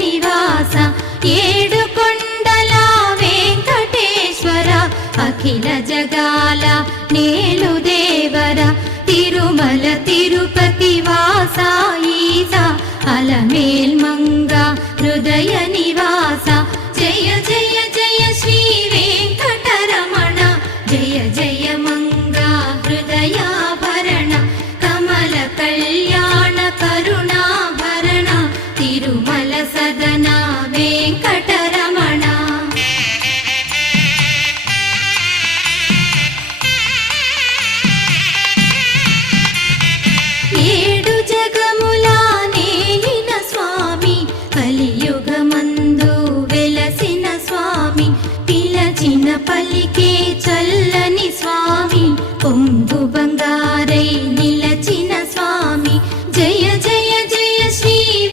నివాస ఏడు కొండల వెంకటేశ్వర అఖిల జగాల నేలు దేవర తిరుమల తిరుపతి వాస ఈస అలమేల్ మంగ హృదయ నివాస జయ జయ జయ శ్రీ వెంకటరమణ జయ జయ మంగ హృదయాభరణ కమల కళ్యాణ కరుణాభరణ తిరుమల సదన వెంకటరమణ ఏడు జగముల నేలిన స్వామి కలియుగమందు వెలసిన స్వామి పిలచిన పలికే చల్ల